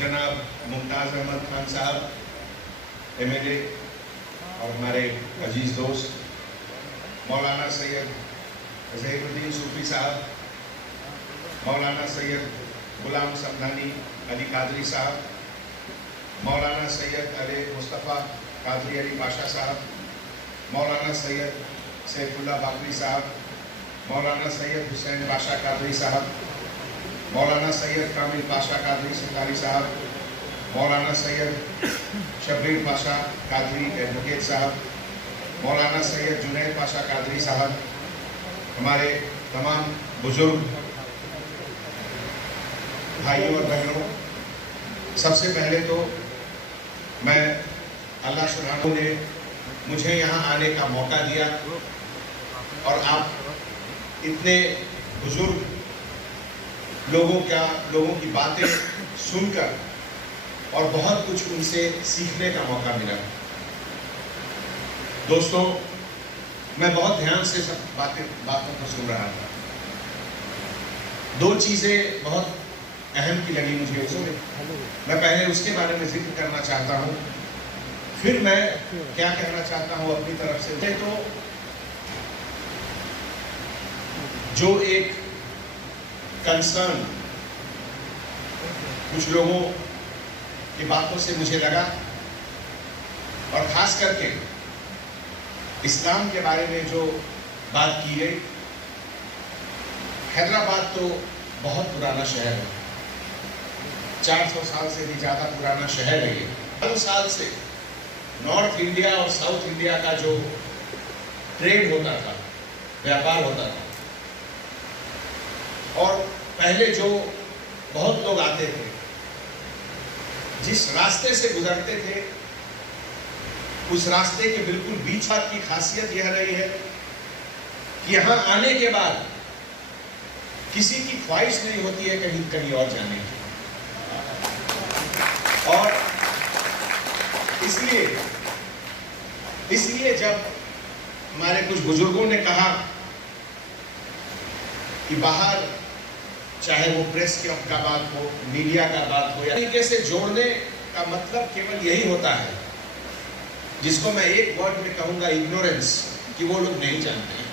جناب ممتاز احمد خان صاحب MLA اور ہمارے عزیز دوست مولانا سید ظہیر الدین صوفی صاحب، مولانا سید غلام سمدانی علی قادری صاحب، مولانا سید علی مصطفیٰ قادری علی پاشا صاحب، مولانا سید سیف اللہ باقری صاحب، مولانا سید حسین پاشا قادری صاحب، مولانا سید کامل پاشا قادری سرکاری صاحب، مولانا سید شبیر پاشا قادری ایڈوکیٹ صاحب، مولانا سید جنید پاشا قادری صاحب، ہمارے تمام بزرگ بھائیوں اور بہنوں، سب سے پہلے تو میں اللہ سبحانہ نے مجھے یہاں آنے کا موقع دیا اور آپ اتنے بزرگ لوگوں کی باتیں سن کر اور بہت کچھ ان سے سیکھنے کا موقع ملا۔ دوستوں، میں بہت دھیان سے سب باتوں کو سن رہا تھا۔ دو چیزیں بہت اہم کی لگی مجھے، میں پہلے اس کے بارے میں ذکر کرنا چاہتا ہوں، پھر میں کیا کہنا چاہتا ہوں اپنی طرف سے۔ تو جو ایک کنسرن کچھ لوگوں کی باتوں سے مجھے لگا، اور خاص کر کے اسلام کے بارے میں جو بات کی گئی، حیدرآباد تو بہت پرانا شہر ہے، 400 سال سے بھی زیادہ پرانا شہر ہے یہ۔ 100 سال سے نارتھ انڈیا اور ساؤتھ انڈیا کا جو ٹریڈ ہوتا تھا، بیاپار ہوتا تھا، اور پہلے جو بہت لوگ آتے تھے، جس راستے سے گزرتے تھے، اس راستے کے بالکل بیچ کی خاصیت یہ رہی ہے کہ یہاں آنے کے بعد کسی کی خواہش نہیں ہوتی ہے کہیں اور جانے کی، اور اس لیے جب ہمارے کچھ بزرگوں نے کہا کہ باہر چاہے وہ پریس کا بات ہو، میڈیا کا بات ہو، یا طریقے سے جوڑنے کا مطلب کیول یہی ہوتا ہے، جس کو میں ایک ورڈ میں کہوں گا اگنورنس، کہ وہ لوگ نہیں جانتے ہیں۔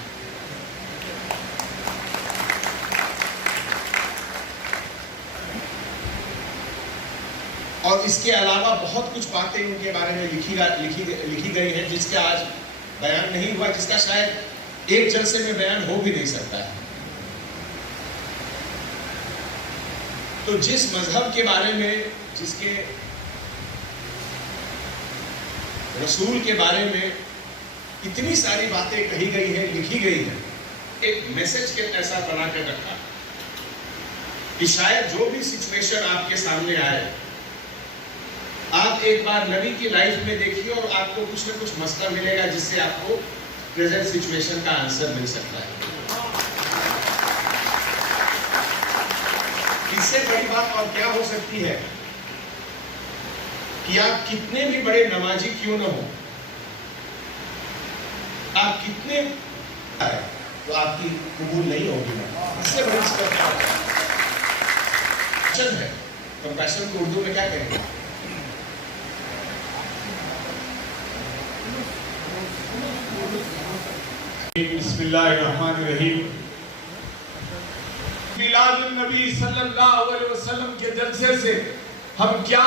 اور اس کے علاوہ بہت کچھ باتیں ان کے بارے میں لکھی گئی ہیں، جس کا آج بیان نہیں ہوا، جس کا شاید ایک جلسے میں بیان ہو بھی نہیں سکتا ہے۔ تو جس مذہب کے بارے میں، جس کے رسول کے بارے میں اتنی ساری باتیں کہی گئی ہیں، لکھی گئی ہیں، ایک میسج کے ایسا بنا کر رکھا کہ شاید جو بھی سچویشن آپ کے سامنے آئے، آپ ایک بار نبی کی لائف میں دیکھیے اور آپ کو کچھ نہ کچھ مسئلہ ملے گا جس سے آپ کو پریزنٹ سچویشن کا آنسر مل سکتا ہے۔ اس سے بڑی بات اور کیا ہو سکتی ہے کہ آپ کتنے بھی بڑے نمازی کیوں نہ ہو، آپ کتنے تو آپ کی قبول نہیں ہوگی۔ اس سے بڑی کمپیشن ہے۔ کمپیشن کو اردو میں کیا کہیں گے؟ بسم اللہ الرحمن الرحیم۔ میلاد النبی صلی اللہ علیہ وسلم کے جلسے سے ہم کیا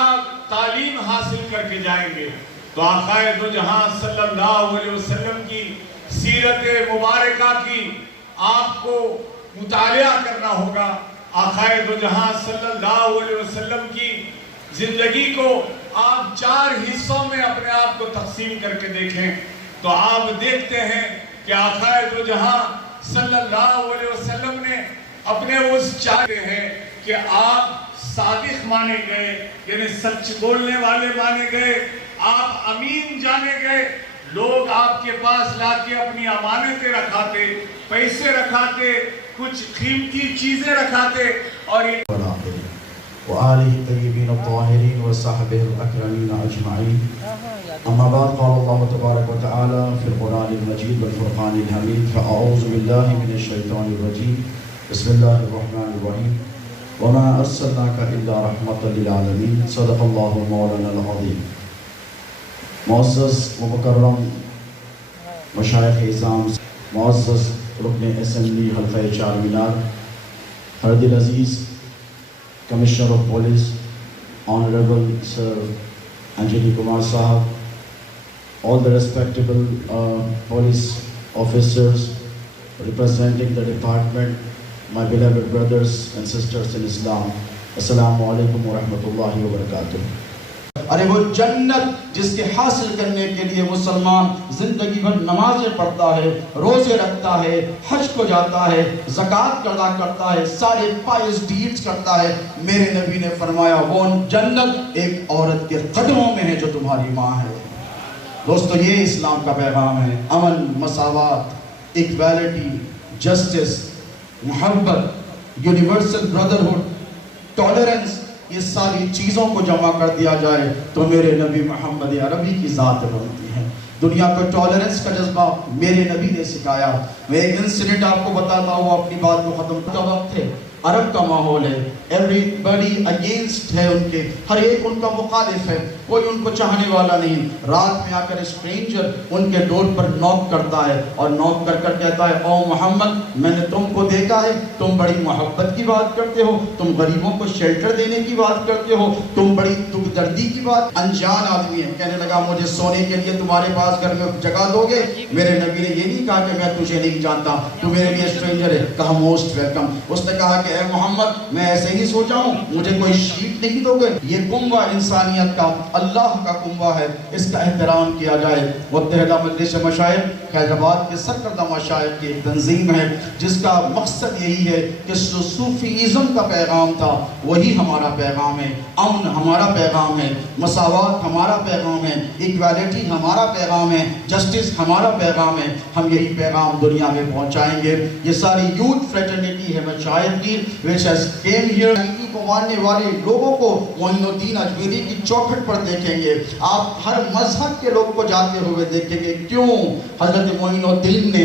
تعلیم حاصل کر کے جائیں گے؟ تو آقا دو جہاں صلی اللہ علیہ وسلم کی سیرت مبارکہ کی آپ کو مطالعہ کرنا ہوگا۔ آقا دو جہاں صلی اللہ علیہ وسلم کی زندگی کو آپ 4 حصوں میں اپنے آپ کو تقسیم کر کے دیکھیں تو آپ دیکھتے ہیں کہ آقا دو جہاں صلی اللہ علیہ وسلم نے اپنے اس چاہتے ہیں کہ آپ صادق مانے گئے، یعنی سچ بولنے والے مانے گئے، آپ امین جانے گئے۔ لوگ آپ کے پاس لا کے اپنی امانتیں رکھاتے، پیسے رکھاتے، کچھ قیمتی چیزیں رکھاتے، اور وآله الطيبين الطاهرين وصحبه الأكرمين أجمعين. أما بعد، قال الله تبارك وتعالى في القرآن المجيد والفرقان الحميد: فأعوذ بالله من الشيطان الرجيم، بسم الله الرحمن الرحيم. وما ارسلناك الا رحمة للعالمین. صدق اللہ مولانا العظیم. معزز و مکرم مشائخ اعظام، معزز رکن اسمبلی حلقہ چار مینار، ہر دل عزیز کمشنر آف پولیس آنریبل سر انجنی کمار صاحب، all the respectable police officers representing the department, my beloved brothers and sisters in Islam, Assalamu alaikum wa rahmatullahi wa barakatuh. ارے وہ جنت جس کے حاصل کرنے کے لیے مسلمان زندگی بھر نمازیں پڑھتا ہے، روزے رکھتا ہے، حج کو جاتا ہے، زکوٰۃ ادا کرتا ہے، سارے پائس ڈیڈز کرتا ہے، میرے نبی نے فرمایا وہ جنت ایک عورت کے قدموں میں ہے جو تمہاری ماں ہے. دوستو یہ اسلام کا پیغام ہے. امن، مساوات، ایکویلٹی، جسٹس، محبت، یونیورسل بردرہڈ، ٹالرنس، یہ ساری چیزوں کو جمع کر دیا جائے تو میرے نبی محمد عربی کی ذات بنتی ہے. دنیا کو ٹالرنس کا جذبہ میرے نبی نے سکھایا. میں ایک انسیڈنٹ آپ کو بتاتا ہوں اپنی بات کو ختم کرتا وقت ہے. عرب کا ماحول ہے، ایوری بڈی اگینسٹ ہے ان کے، ہر ایک ان کا مخالف ہے، کوئی ان کو چاہنے والا نہیں. رات میں آ کر اسٹرینجر ان کے ڈور پر نوک کرتا ہے اور نوک کر کر کہتا ہے او محمد میں نے تم کو دیکھا ہے، تم بڑی محبت کی بات کرتے ہو، تم غریبوں کو شیلٹر دینے کی بات کرتے ہو، تم بڑی دکھ دردی کی بات. انجان آدمی ہے، کہنے لگا مجھے سونے کے لیے تمہارے پاس گھر میں جگہ دو گے؟ میرے نبی نے یہ نہیں کہا کہ میں تجھے نہیں جانتا، تو میرے لیے اسٹرینجر ہے. کہا موسٹ ویلکم. اس نے کہا کہ اے محمد میں ایسے ہی سوچا ہوں، مجھے کوئی شیٹ نہیں دو گے؟ یہ کنبہ انسانیت کا، اللہ کا کنبہ ہے، اس کا احترام کیا جائے. متحدہ مجلس مشائخ حیدرآباد کے سرکردہ مشائخ کی ایک تنظیم ہے جس کا مقصد یہی ہے کہ صوفیزم کا پیغام تھا وہی ہمارا پیغام ہے. امن ہمارا پیغام ہے، مساوات ہمارا پیغام ہے، ایکویلٹی ہمارا پیغام ہے، جسٹس ہمارا پیغام ہے. ہم یہی پیغام دنیا میں پہنچائیں گے. یہ ساری یوتھ فریٹرنیٹی ہے مشائخ کی which has came here. کو ماننے والے لوگوں کو معین الدین اجمیری کی چوکھٹ پر دیکھیں گے. آپ ہر مذہب کے لوگ کو جاتے ہوئے دیکھیں گے. کیوں؟ حضرت معین الدین نے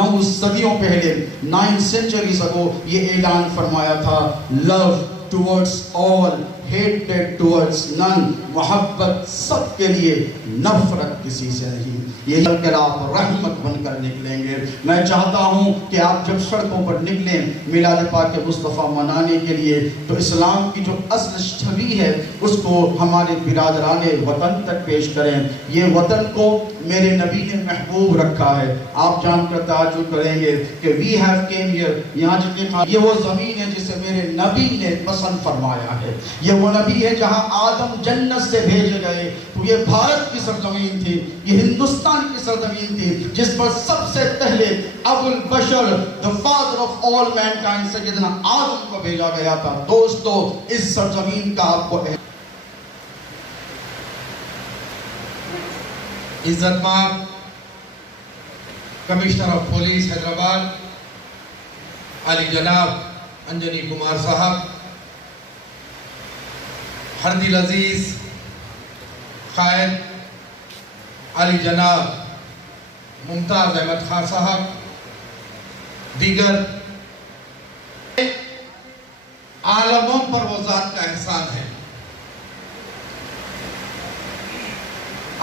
9 صدیوں پہلے 9 centuries ago یہ اعلان فرمایا تھا love towards all, hatred towards none. محبت سب کے لیے، نفرت کسی سے نہیں. یہ کر آپ رحمت بن کر نکلیں گے. میں چاہتا ہوں کہ آپ جب سڑکوں پر نکلیں میلاد پاک مصطفیٰ منانے کے لیے تو اسلام کی جو اصل چھوی ہے اس کو ہمارے برادران وطن تک پیش کریں. یہ وطن کو میرے نبی نے محبوب رکھا ہے. آپ جان کر تعجب کریں گے کہ we have came here. یہاں جتنے یہ وہ زمین ہے جسے میرے نبی نے پسند فرمایا ہے. یہ وہ نبی ہے جہاں آدم جنت سے بھیجے گئے تو یہ بھارت کی سرزمین تھی، یہ ہندوستان کی سرزمین تھی جس پر سب سے پہلے ابو البشر the father of all mankind سیدنا آدم کو بھیجا گیا تھا. دوستو اس سرزمین کا آپ کو عزت مآب کمشنر آف پولیس حیدرآباد علی جناب انجنی کمار صاحب، ہر دل عزیز قائد علی جناب ممتاز احمد خان صاحب، دیگر عالموں پر وہ ذات کا احسان ہے.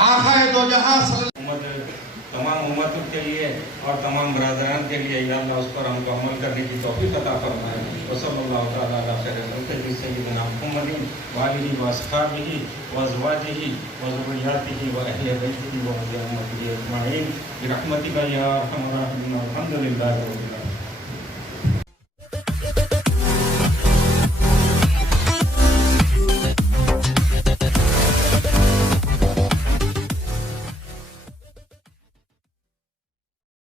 آقا دو جہاں تمام امتوں کے لیے اور تمام برادران کے لیے یا اللہ اس پر ہم کو عمل کرنے کی توفیق عطا فرمائے. وصلی اللہ تعالی علی خیر خلقہ سیدنا محمد وآلہ واصحابہ وازواجہ وذریاتہ واہل بیتہ وذریاتہ اجمعین برحمتک یا ارحم الراحمین. الحمد للہ رب العالمین.